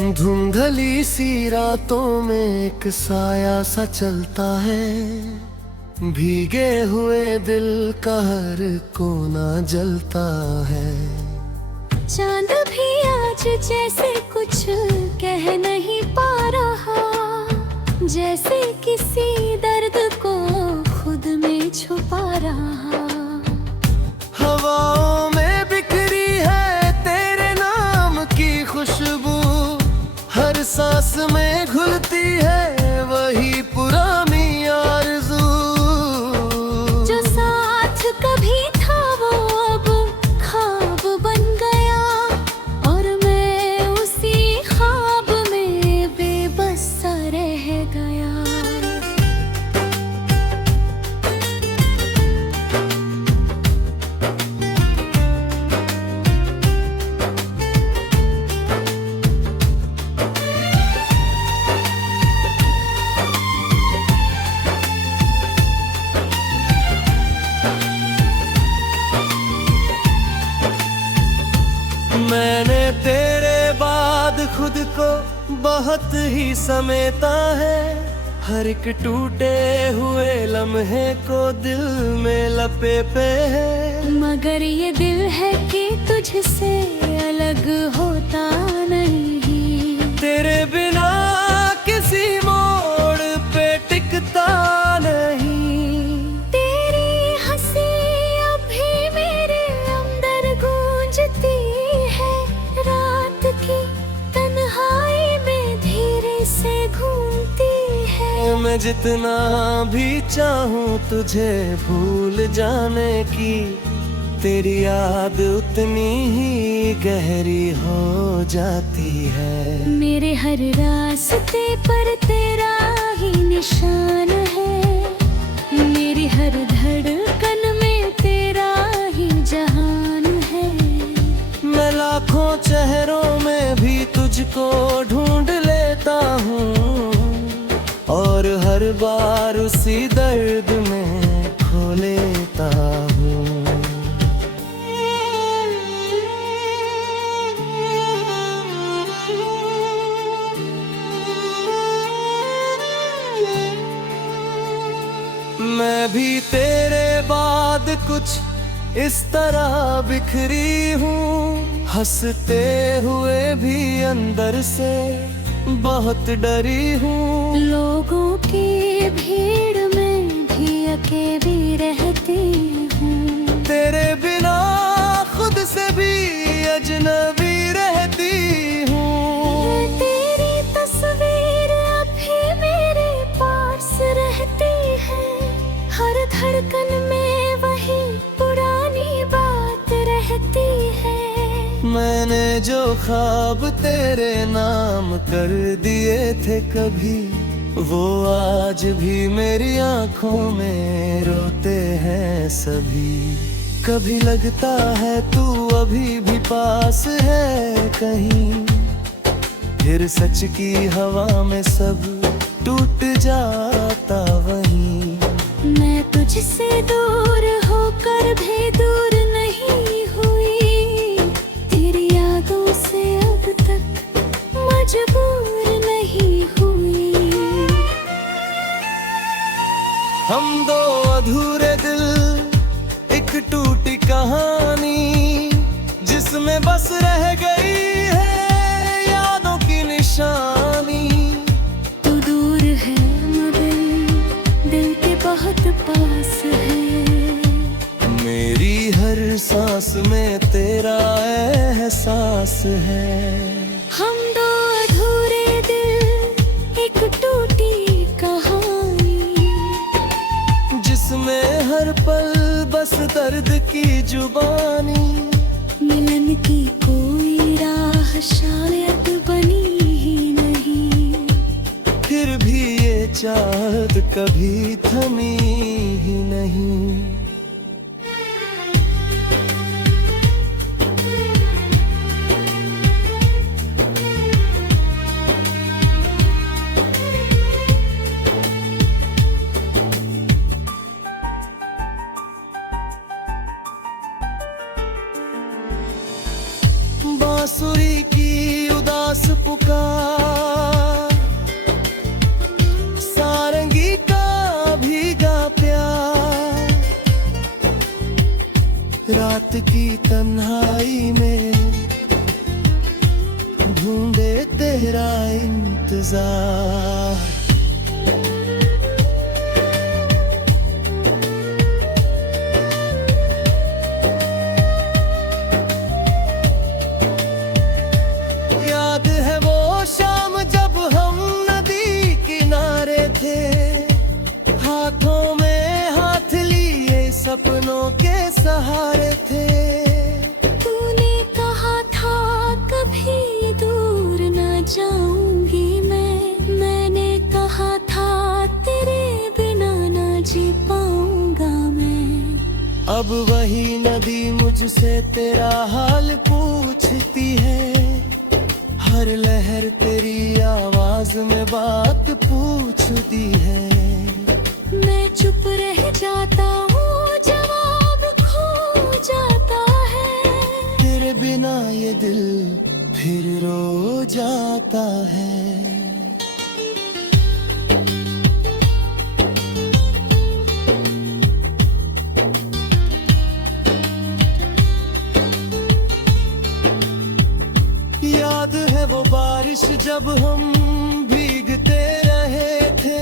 धुंधली सी रातों में एक साया सा चलता है, भीगे हुए दिल का हर कोना जलता है। चांद भी आज जैसे कुछ कह नहीं पा रहा, जैसे किसी दर्द को खुद में छुपा रहा। हवाओं में बिखरी है तेरे नाम की खुशबू, हर सांस में घुलती है वही पुरानी आरज़ू। जो साथ कभी था वो अब ख्वाब बन गया, और मैं उसी ख्वाब में बेबस सा रह गया। मैंने तेरे बाद खुद को बहुत ही समेटा है, हर एक टूटे हुए लम्हे को दिल में लपेटे है। मगर ये दिल है कि तुझसे अलग होता नहीं, तेरे बिना किसी मोड़ पे टिकता नहीं। तेरी हंसी अभी मेरे अंदर गूंजती है, रात की तन्हाई में धीरे से घूमती है। मैं जितना भी चाहूँ तुझे भूल जाने की, तेरी याद उतनी ही गहरी हो जाती है। मेरे हर रास्ते पर तेरा ही निशान है, मेरी हर धड़कन में तेरा ही जहान है। मैं लाखों चेहरों में भी तुझको ढूंढ लेता हूँ, और हर बार उसी दर्द में खो लेता हूँ। मैं भी तेरे बाद कुछ इस तरह बिखरी हूँ, हंसते हुए भी अंदर से बहुत डरी हूँ। लोगों की भीड़ में भी अकेली रहती हूँ, तेरे बिना खुद से भी अजनबी रहती हूँ। तेरी तस्वीर अभी मेरे पास रहती है, हर धड़कन में वही पुरानी बात रहती है। मैंने जो ख्वाब तेरे नाम कर दिए थे कभी, वो आज भी मेरी आंखों में रोते हैं सभी। कभी लगता है तू अभी भी पास है कहीं, फिर सच की हवा में सब टूट जाता वहीं। मैं तुझसे दूर होकर भी दूर नहीं हुई, तेरी यादों से अब तक मजबूर नहीं हुई। हम दो अधूरे दिल, एक टूटी कहानी, जिसमें बस रह गई है यादों की निशानी। तू दूर है मगर दिल के बहुत पास है, मेरी हर सांस में तेरा एहसास है। हम दो अधूरे दिल, एक टूटी कहानी, जिसमें हर पल बस दर्द की जुबानी। मिलन की कोई राह शायद बनी ही नहीं, फिर भी ये चाहत कभी थमी ही नहीं। बांसुरी की उदास पुकार, सारंगी का भीगा प्यार। रात की तन्हाई में ढूंढे तेरा इंतजार। याद है वो शाम जब हम नदी किनारे थे, हाथों में हाथ लिए सपनों के सहारे थे। तूने कहा था कभी दूर न जाऊंगी मैंने कहा था तेरे बिना न जी पाऊंगा मैं। अब वही नदी मुझसे तेरा हाल पूछती है, हर लहर तेरी आवाज में बात पूछती है। मैं चुप रह जाता हूँ, जवाब खो जाता है। तेरे बिना ये दिल फिर रो जाता है। याद है वो बारिश जब हम भीगते रहे थे,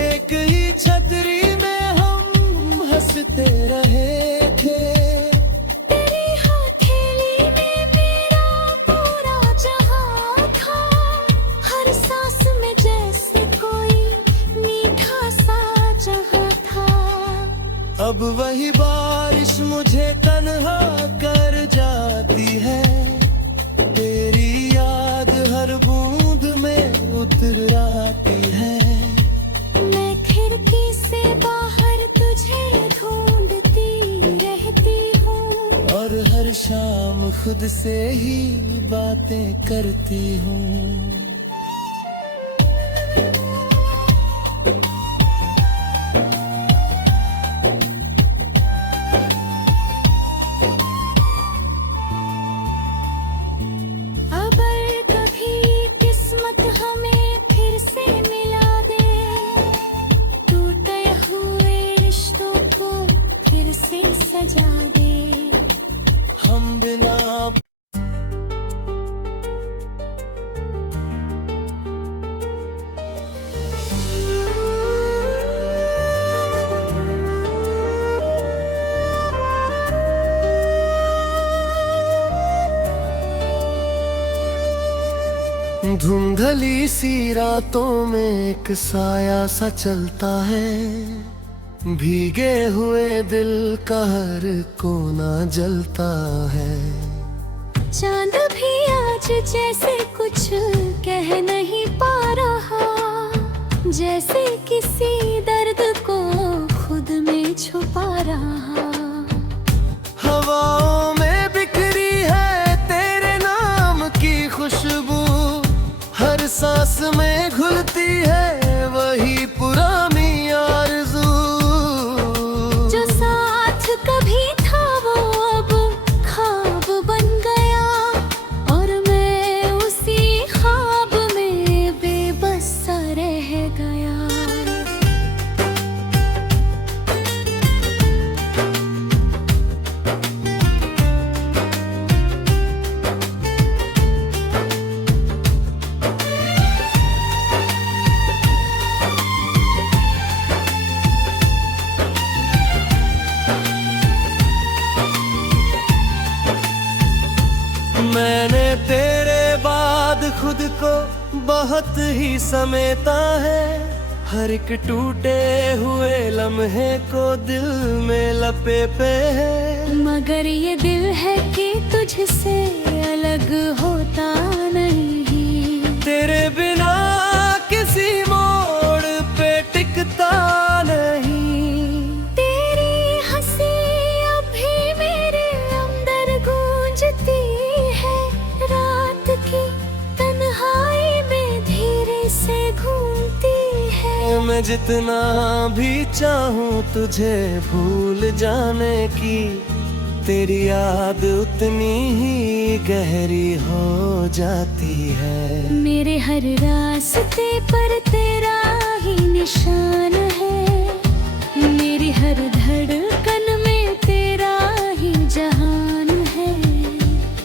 एक ही छतरी में हम हंसते रहे थे। तेरी हथेली में मेरा पूरा जहां था, हर सांस में जैसे कोई मीठा सा जहां था। अब वही बारिश मुझे तन्हा कर जाती है, तेरी याद हर बूंद में उतर आती है। मैं खिड़की से बाहर तुझे ढूंढती रहती हूँ, और हर शाम खुद से ही बातें करती हूँ। अगर कभी किस्मत हमें फिर से मिला दे, टूटे हुए रिश्तों को फिर से सजा दे। हम बिना धुंधली सी रातों में एक साया सा चलता है, भीगे हुए दिल का हर कोना जलता है। चांद भी आज जैसे कुछ कह नहीं पा रहा, जैसे किसी दर्द को खुद में छुपा रहा। हवाओं में बिखरी है तेरे नाम की खुशबू, हर सांस में घुलती है वही पुरानी आरज़ू। जो साथ कभी था वो अब ख्वाब बन गया, और मैं उसी ख्वाब में बेबस सा रह गया। मैंने तेरे बाद खुद को बहुत ही समेटा है, हर एक टूटे हुए लम्हे को दिल में लपेटे है। मगर ये दिल है कि तुझसे अलग होता नहीं, तेरे बिना किसी मोड़ पे टिकता नहीं। तेरी हंसी अभी मेरे अंदर गूंजती है, रात की तन्हाई में धीरे से घूमती है। मैं जितना भी चाहूँ तुझे भूल जाने की, तेरी याद उतनी ही गहरी हो जाती है। मेरे हर रास्ते पर तेरा ही निशान है, मेरी हर धड़कन में तेरा ही जहान है।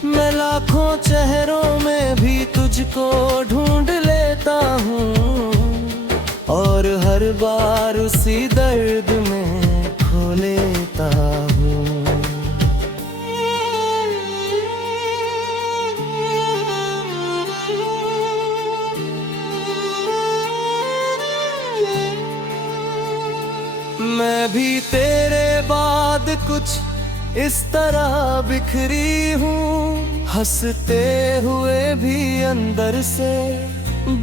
मैं लाखों चेहरों में भी तुझको ढूंढ लेता हूँ, और हर बार उसी दर्द में खो लेता हूँ। मैं भी तेरे बाद कुछ इस तरह बिखरी हूँ, हंसते हुए भी अंदर से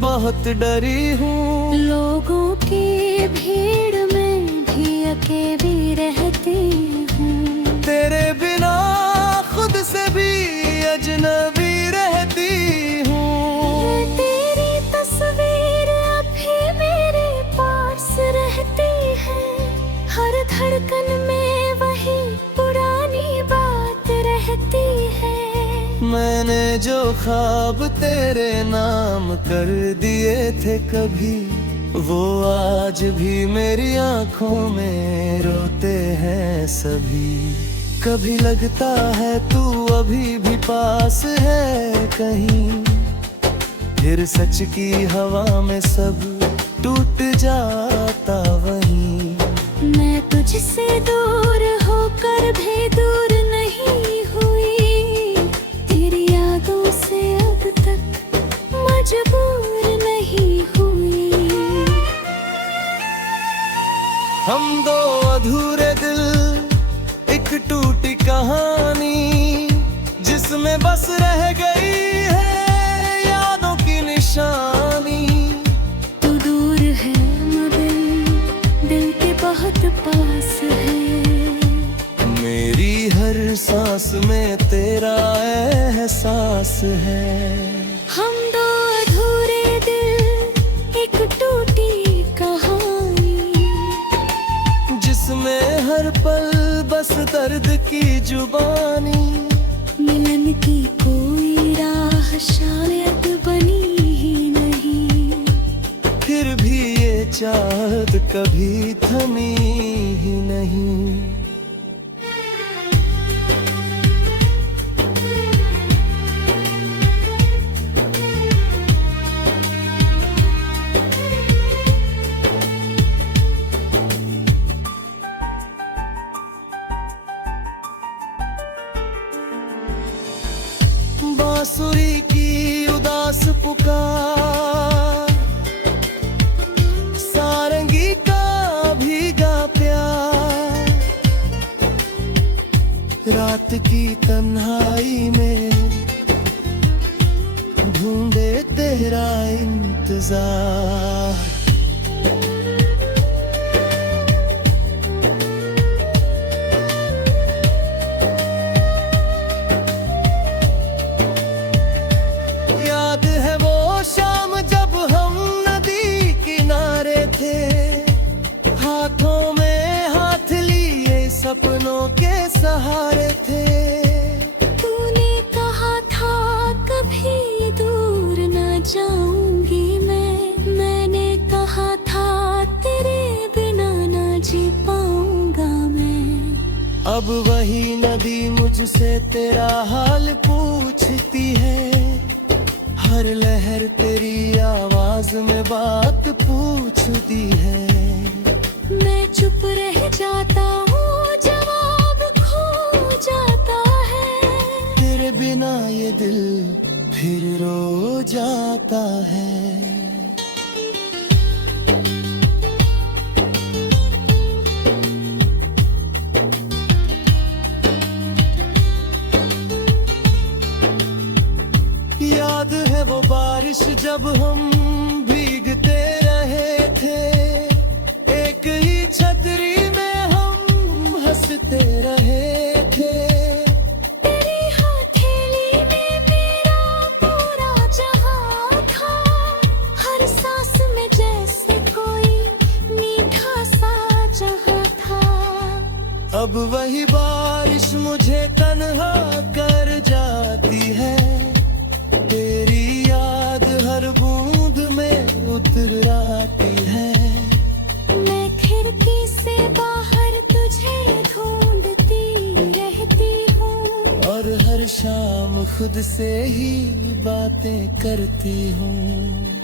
बहुत डरी हूँ। लोगों की भीड़ में भी अकेली रहती हूँ, तेरे बिना खुद से भी अजनबी रहती हूँ। तेरी तस्वीर अभी मेरे पास रहती है, हर धड़कन में वही पुरानी बात रहती है। मैंने जो ख्वाब तेरे नाम कर दिए थे कभी, वो आज भी मेरी आंखों में रोते हैं सभी। कभी लगता है तू अभी भी पास है कहीं, फिर सच की हवा में सब टूट जाता वहीं। मैं तुझसे दूर होकर भी दूर नहीं हुई, तेरी यादों से अब तक मजबूर नहीं हुई। हम दो अधूरे दिल, एक टूटी कहानी, जिसमें बस रह गई है यादों की निशानी। तू दूर है मगर दिल के बहुत पास है, मेरी हर सांस में तेरा एहसास है। हम दो अधूरे दिल, एक टूटी कहानी, जिसमें हर पल बस दर्द की जुबानी। मिलन की कोई राह शायद बनी ही नहीं, फिर भी ये चाहत कभी थमी ही नहीं। बांसुरी की उदास पुकार, सारंगी का भीगा प्यार, रात की तन्हाई में ढूंढे तेरा इंतजार। याद है वो शाम जब हम नदी किनारे थे, हाथों में हाथ लिए सपनों के सहारे थे। तूने कहा था कभी दूर न जाऊंगी मैंने कहा था तेरे बिना न जी पाऊंगा मैं। अब वही नदी मुझसे तेरा हाल पूछती है, हर लहर तेरी आवाज में बात पूछती है। मैं चुप रह जाता हूँ, जवाब खो जाता है, तेरे बिना ये दिल फिर रो जाता है। याद है वो बारिश जब हम भीगते रहे थे, एक ही छतरी में हम हंसते रहे थे। तेरी हथेली में मेरा पूरा जहां था, हर सांस में जैसे कोई मीठा सा जहां था। अब वही बारिश मुझे शाम खुद से ही बातें करती हूँ।